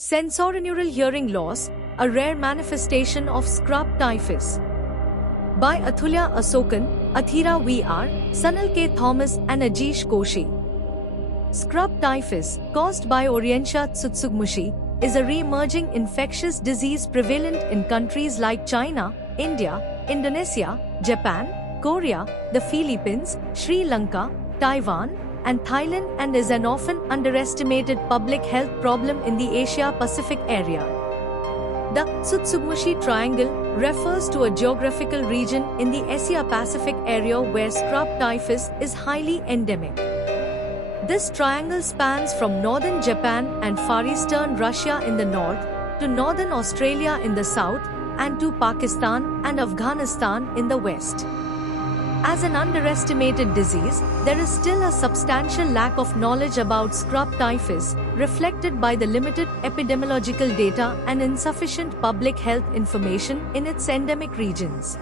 Sensorineural hearing loss, a rare manifestation of scrub typhus. By Athulya Asokan, Athira VR, Sunil K. Thomas and Ajish Koshi. Scrub typhus, caused by Orientia tsutsugmushi, is a re-emerging infectious disease prevalent in countries like China, India, Indonesia, Japan, Korea, the Philippines, Sri Lanka, Taiwan, and Thailand, and is an often underestimated public health problem in the Asia-Pacific area. The Tsutsugmushi Triangle refers to a geographical region in the Asia-Pacific area where scrub typhus is highly endemic. This triangle spans from northern Japan and far eastern Russia in the north, to northern Australia in the south, and to Pakistan and Afghanistan in the west. As an underestimated disease, there is still a substantial lack of knowledge about scrub typhus, reflected by the limited epidemiological data and insufficient public health information in its endemic regions.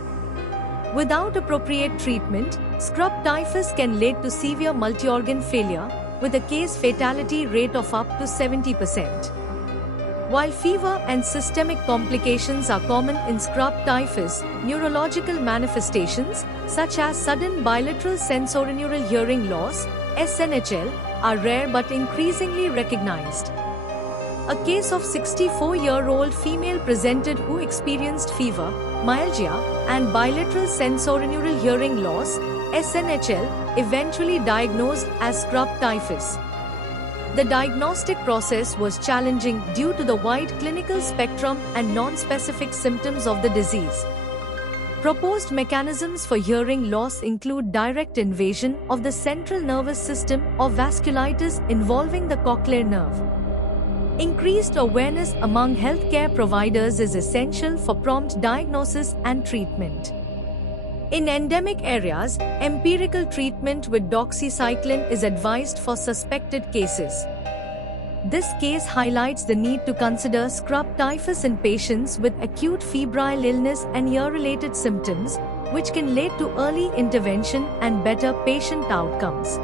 Without appropriate treatment, scrub typhus can lead to severe multi-organ failure, with a case fatality rate of up to 70%. While fever and systemic complications are common in scrub typhus, neurological manifestations, such as sudden bilateral sensorineural hearing loss, SNHL, are rare but increasingly recognized. A case of 64-year-old female presented who experienced fever, myalgia, and bilateral sensorineural hearing loss, SNHL, eventually diagnosed as scrub typhus. The diagnostic process was challenging due to the wide clinical spectrum and non-specific symptoms of the disease. Proposed mechanisms for hearing loss include direct invasion of the central nervous system or vasculitis involving the cochlear nerve. Increased awareness among healthcare providers is essential for prompt diagnosis and treatment. In endemic areas, empirical treatment with doxycycline is advised for suspected cases. This case highlights the need to consider scrub typhus in patients with acute febrile illness and ear-related symptoms, which can lead to early intervention and better patient outcomes.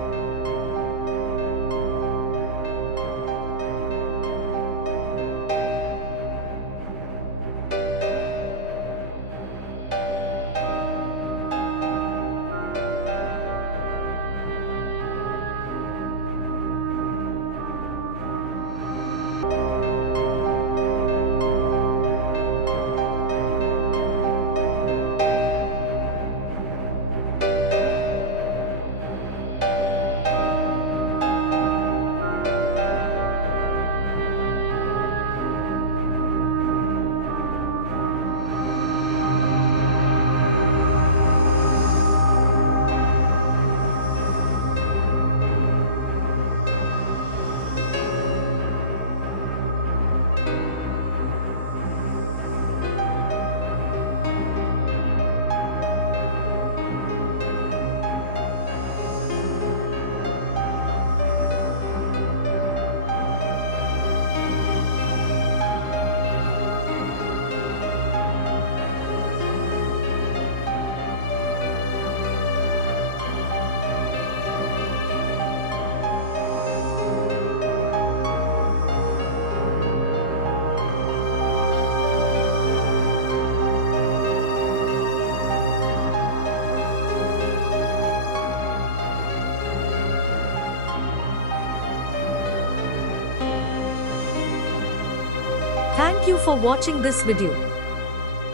Thank you for watching this video.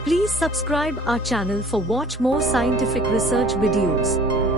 Please subscribe our channel for watch more scientific research videos.